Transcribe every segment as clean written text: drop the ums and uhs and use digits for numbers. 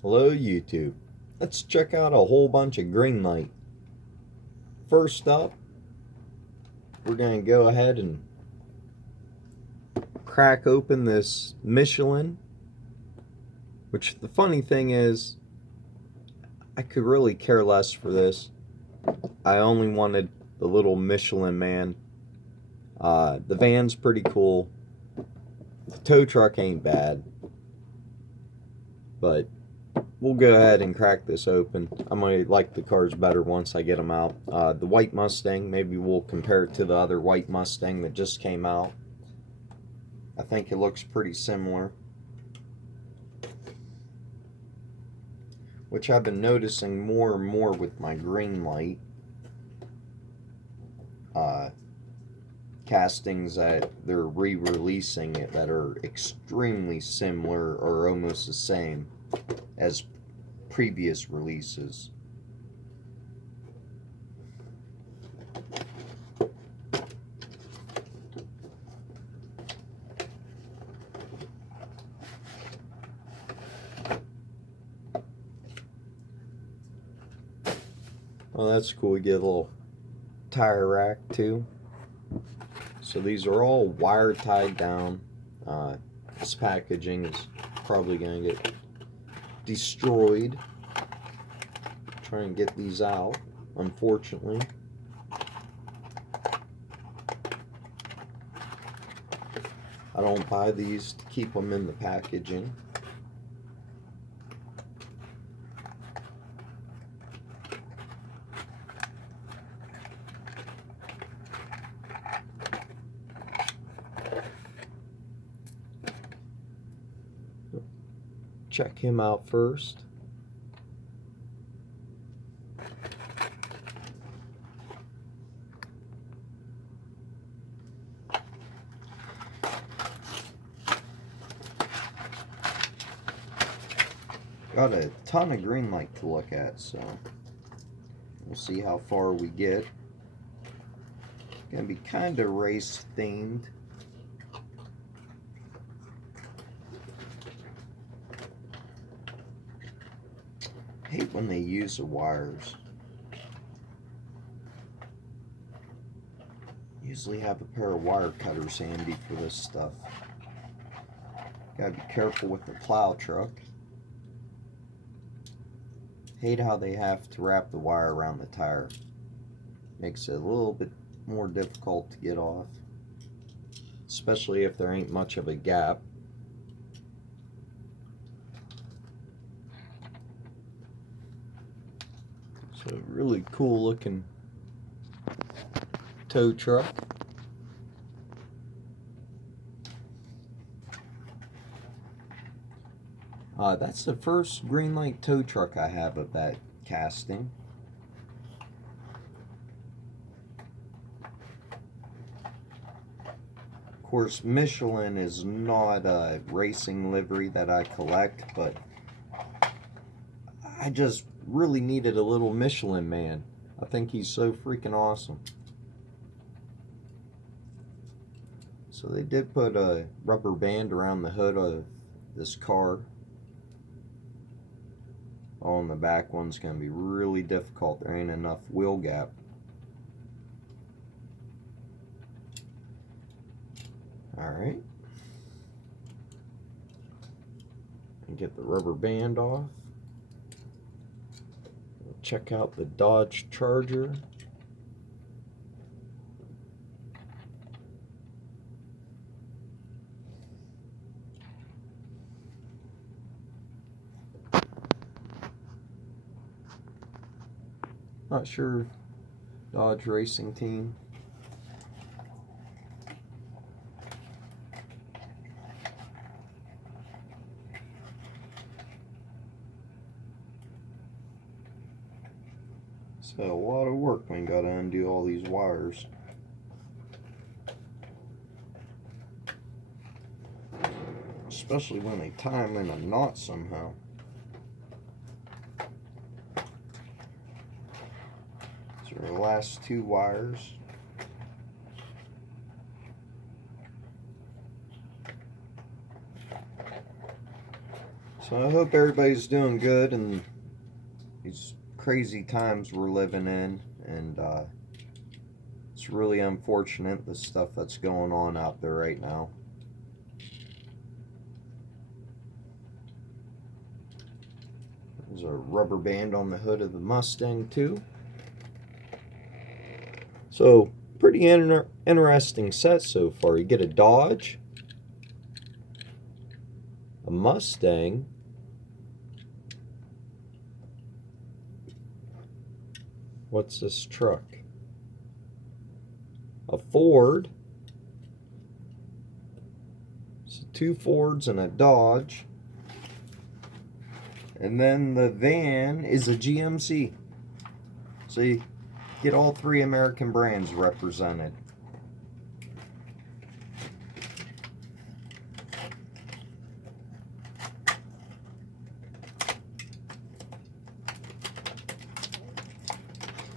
Hello YouTube. Let's check out a whole bunch of greenlight. First up, we're going to go ahead and crack open this Michelin, which the funny thing is, I could really care less for this. I only wanted the little Michelin man. The van's pretty cool. The tow truck ain't bad. But we'll go ahead and crack this open. I might like the cars better once I get them out. The white Mustang, maybe we'll compare it to the other white Mustang that just came out. I think it looks pretty similar. Which I've been noticing more and more with my greenlight castings that they're re-releasing it that are extremely similar or almost the same as previous releases. Well, that's cool. We get a little tire rack too. So these are all wire tied down. This packaging is probably going to get destroyed. Try and get these out, unfortunately. I don't buy these to keep them in the packaging. Check him out first. Got a ton of greenlight to look at, so we'll see how far we get. Gonna be kind of race themed. Hate when they use the wires. Usually have a pair of wire cutters handy for this stuff. Gotta be careful with the plow truck. Hate how they have to wrap the wire around the tire. Makes it a little bit more difficult to get off, especially if there ain't much of a gap. So really cool looking tow truck. That's the first greenlight tow truck I have of that casting. Of course, Michelin is not a racing livery that I collect, but I just really needed a little Michelin man. I think he's so freaking awesome. So they did put a rubber band around the hood of this car. Oh, and the back one's going to be really difficult. There ain't enough wheel gap. Alright. And get the rubber band off. Check out the Dodge Charger. Not sure, Dodge Racing Team. So a lot of work when you gotta undo all these wires. Especially when they tie them in a knot somehow. These are the last two wires. So I hope everybody's doing good in these crazy times we're living in, and it's really unfortunate, the stuff that's going on out there right now. There's a rubber band on the hood of the Mustang too. So pretty interesting set so far. You get a Dodge, a Mustang, what's this truck? A Ford. So 2 Fords and a Dodge. And then the van is a GMC. So you get all 3 American brands represented.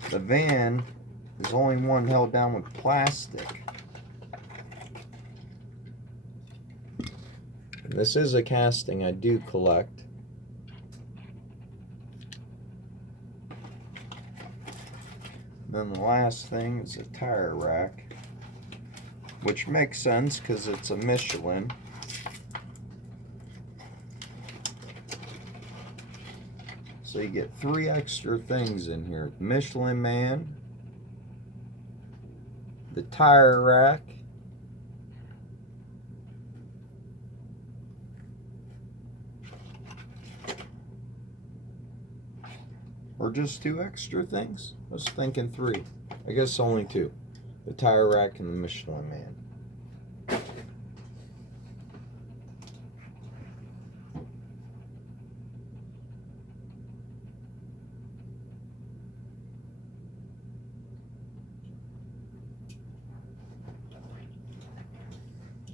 The van is only one held down with plastic. And this is a casting I do collect. And then the last thing is a tire rack, which makes sense because it's a Michelin. So you get 3 extra things in here. The Michelin Man, the tire rack, or just 2 extra things? I was thinking 3. I guess only 2. The tire rack and the Michelin Man.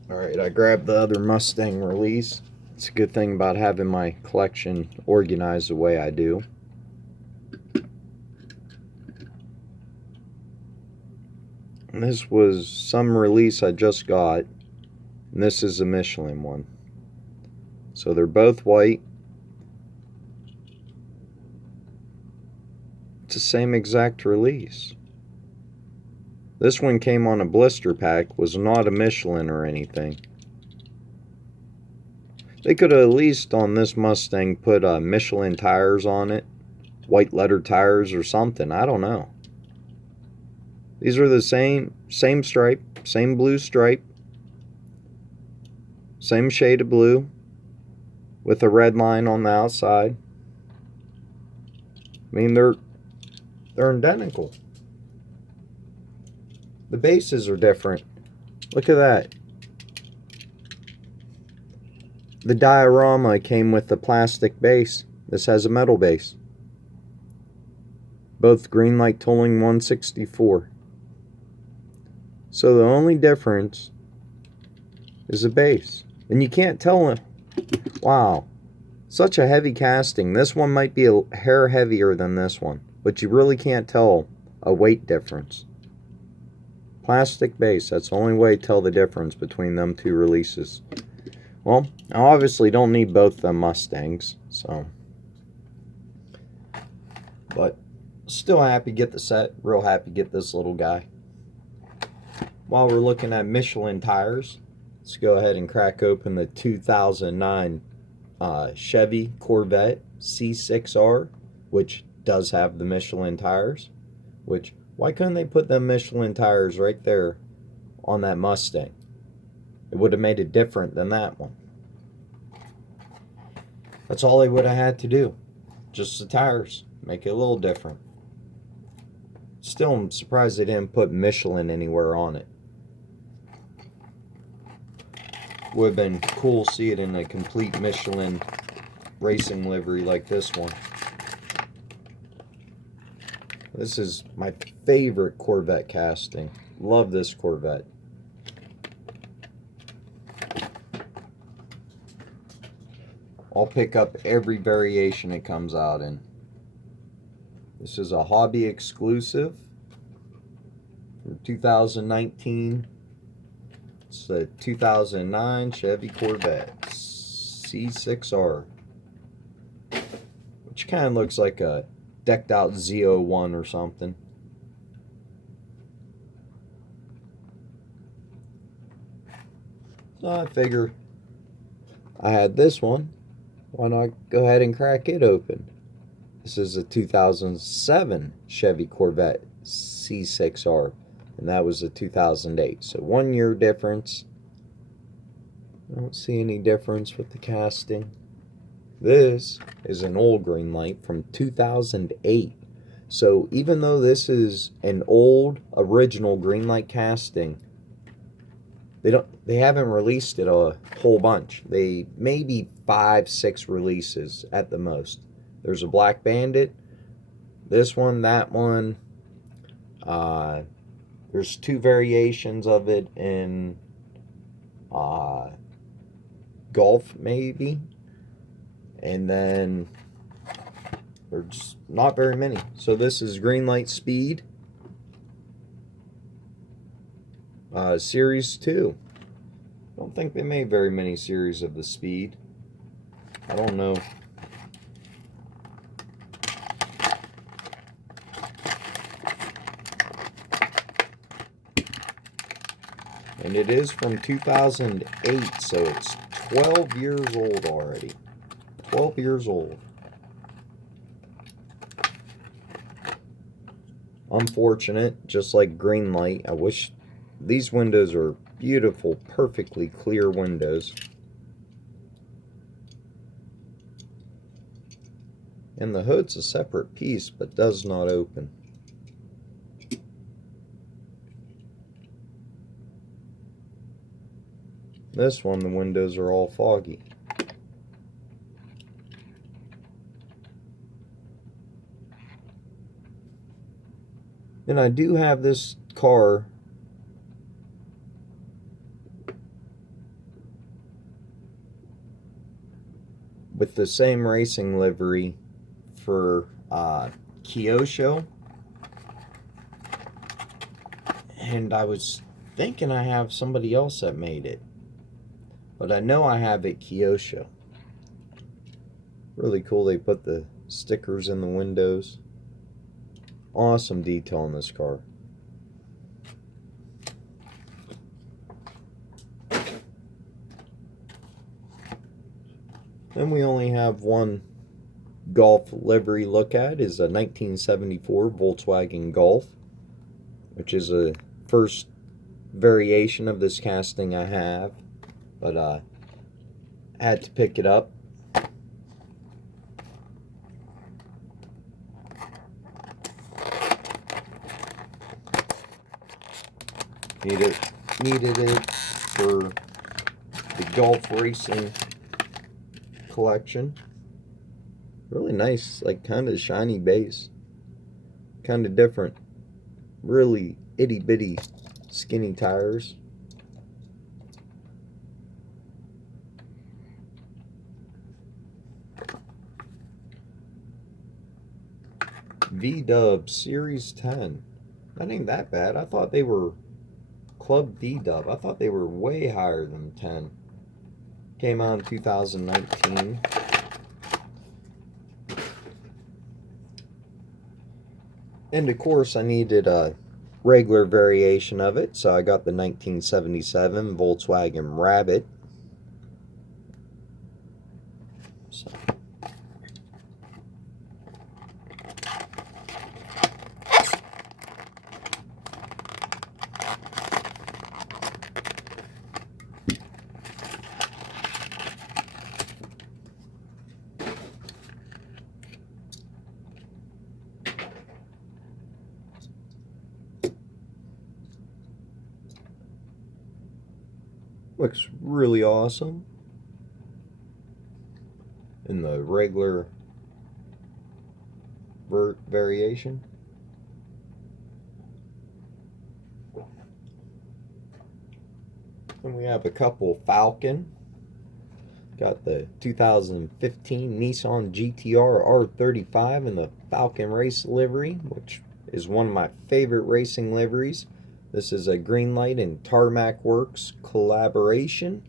Alright, I grabbed the other Mustang release. It's a good thing about having my collection organized the way I do. And this was some release I just got, and this is a Michelin one. So they're both white. It's the same exact release. This one came on a blister pack, was not a Michelin or anything. They could have at least on this Mustang put Michelin tires on it, white letter tires or something, I don't know. These are the same stripe, same blue stripe, same shade of blue, with a red line on the outside. I mean, they're identical. The bases are different. Look at that. The diorama came with the plastic base. This has a metal base. Both greenlight tolling 164. So the only difference is the base. And you can't tell it. Wow. Such a heavy casting. This one might be a hair heavier than this one, but you really can't tell a weight difference. Plastic base, that's the only way to tell the difference between them 2 releases. Well, I obviously don't need both the Mustangs, so. But still happy to get the set, real happy to get this little guy. While we're looking at Michelin tires, let's go ahead and crack open the 2009 Chevy Corvette C6R, which does have the Michelin tires, which, why couldn't they put them Michelin tires right there on that Mustang? It would have made it different than that one. That's all they would have had to do. Just the tires. Make it a little different. Still, I'm surprised they didn't put Michelin anywhere on it. Would have been cool to see it in a complete Michelin racing livery like this one. This is my favorite Corvette casting. Love this Corvette. I'll pick up every variation it comes out in. This is a hobby exclusive from 2019. It's a 2009 Chevy Corvette C6R. which kind of looks like a decked out Z01 or something. So I figure I had this one. Why not go ahead and crack it open? This is a 2007 Chevy Corvette C6R, and that was a 2008. So 1 year difference. I don't see any difference with the casting. This is an old Greenlight from 2008. So even though this is an old original Greenlight casting, they haven't released it a whole bunch. They maybe 5-6 releases at the most. There's a Black Bandit, this one, that one. There's 2 variations of it in Golf maybe, and then there's not very many. So this is Greenlight Speed Series 2. I don't think they made very many series of the Speed. I don't know. And it is from 2008, so it's 12 years old already. 12 years old. Unfortunate, just like Greenlight. I wish these windows are beautiful, perfectly clear windows. And the hood's a separate piece, but does not open. This one, the windows are all foggy. And I do have this car with the same racing livery for Kyosho. And I was thinking I have somebody else that made it, but I know I have it Kyosho. Really cool. They put the stickers in the windows. Awesome detail in this car. Then we only have one Golf livery look at, is a 1974 Volkswagen Golf, which is a first variation of this casting I have, but I had to pick it up. Needed it for the golf racing collection. Really nice, like kind of shiny base, kind of different. Really itty bitty skinny tires. V-Dub Series 10. That ain't that bad. I thought they were Club V-Dub. I thought they were way higher than 10. Came out in 2019. And of course I needed a regular variation of it, so I got the 1977 Volkswagen Rabbit. So looks really awesome in the regular variation. And we have a couple Falcon. Got the 2015 Nissan GTR R35 in the Falcon Race livery, which is one of my favorite racing liveries. This is a Greenlight and Tarmac Works collaboration.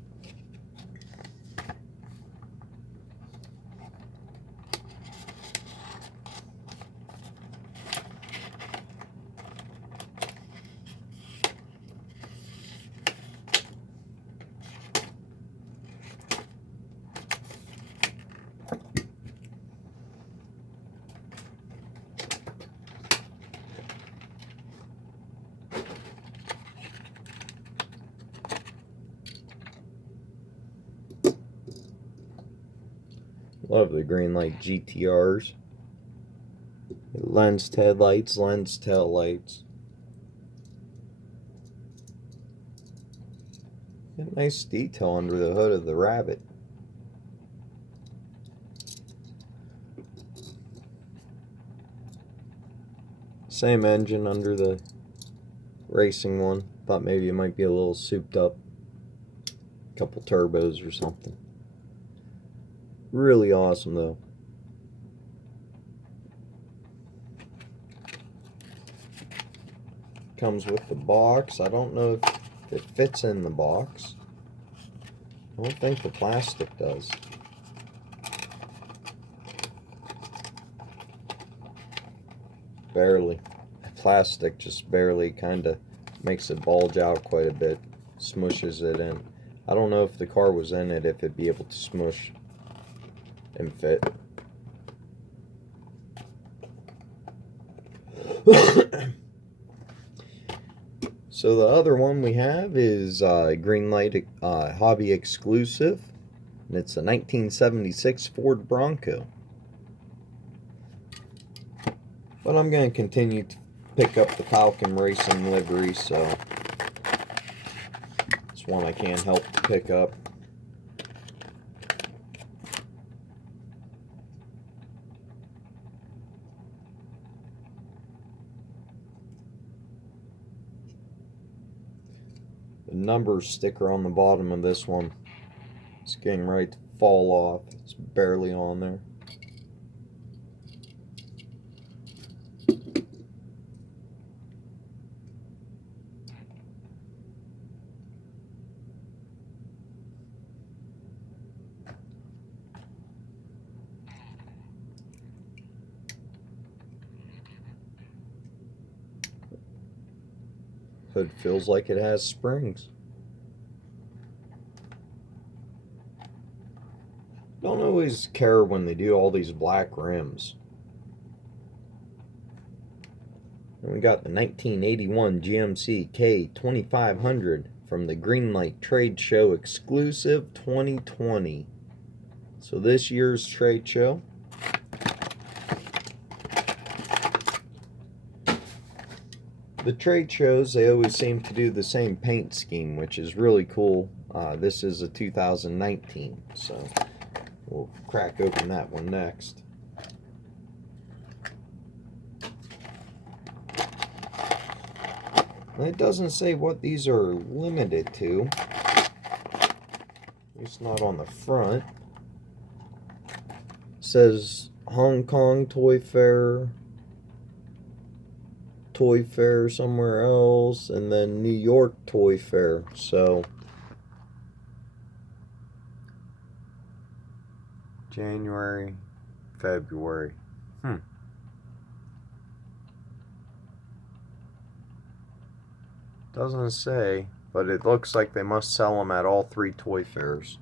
Love the Greenlight GTRs. Lens headlights, lens tail lights. Nice detail under the hood of the Rabbit. Same engine under the racing one. Thought maybe it might be a little souped up. Couple turbos or something. Really awesome though. Comes with the box. I don't know if it fits in the box. I don't think the plastic does. Barely. The plastic just barely kind of makes it bulge out quite a bit. Smushes it in. I don't know if the car was in it, if it'd be able to smush and fit. So the other one we have is Greenlight Hobby exclusive, and it's a 1976 Ford Bronco. But I'm going to continue to pick up the Falcon Racing livery, so it's one I can't help to pick up. The number sticker on the bottom of this one is getting ready to fall off. It's barely on there. Hood feels like it has springs. Don't always care when they do all these black rims. And we got the 1981 GMC K2500 from the Greenlight Trade Show exclusive 2020. So this year's trade show. The trade shows, they always seem to do the same paint scheme, which is really cool. This is a 2019, so we'll crack open that one next. It doesn't say what these are limited to. At least not on the front. It says Hong Kong Toy Fair somewhere else, and then New York Toy Fair. So January, February. Doesn't say, but it looks like they must sell them at all three toy fairs.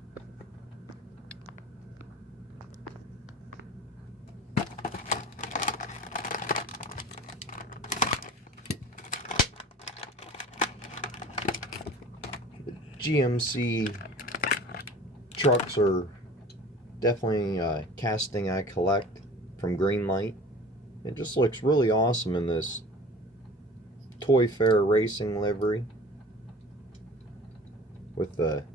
GMC trucks are definitely a casting I collect from Greenlight. It just looks really awesome in this Toy Fair racing livery with the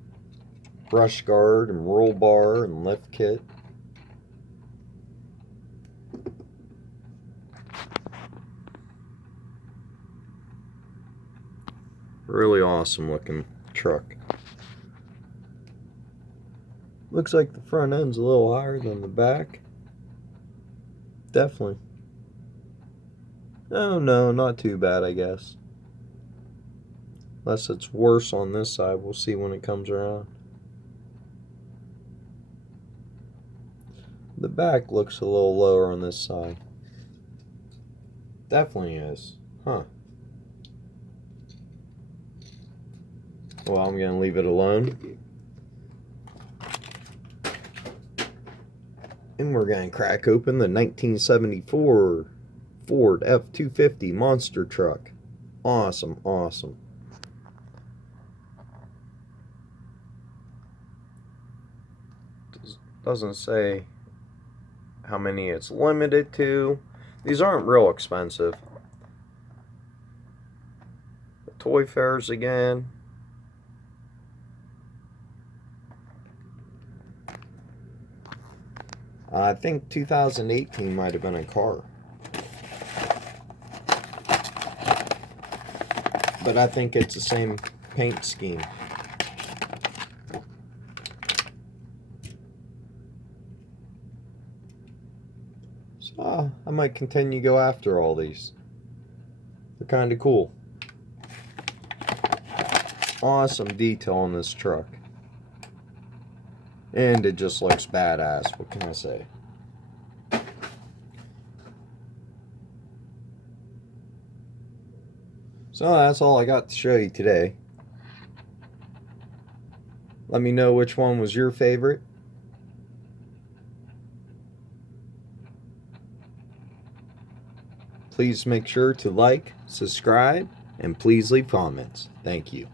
brush guard and roll bar and lift kit. Really awesome looking truck. Looks like the front end's a little higher than the back. Definitely. Oh no, not too bad, I guess. Unless it's worse on this side. We'll see when it comes around. The back looks a little lower on this side. Definitely is. Huh. Well, I'm going to leave it alone. And we're going to crack open the 1974 Ford F-250 monster truck. Awesome, awesome. Doesn't say how many it's limited to. These aren't real expensive. The toy fairs again. I think 2018 might have been a car. But I think it's the same paint scheme. So I might continue to go after all these. They're kind of cool. Awesome detail on this truck. And it just looks badass. What can I say? So that's all I got to show you today. Let me know which one was your favorite. Please make sure to like, subscribe, and please leave comments. Thank you.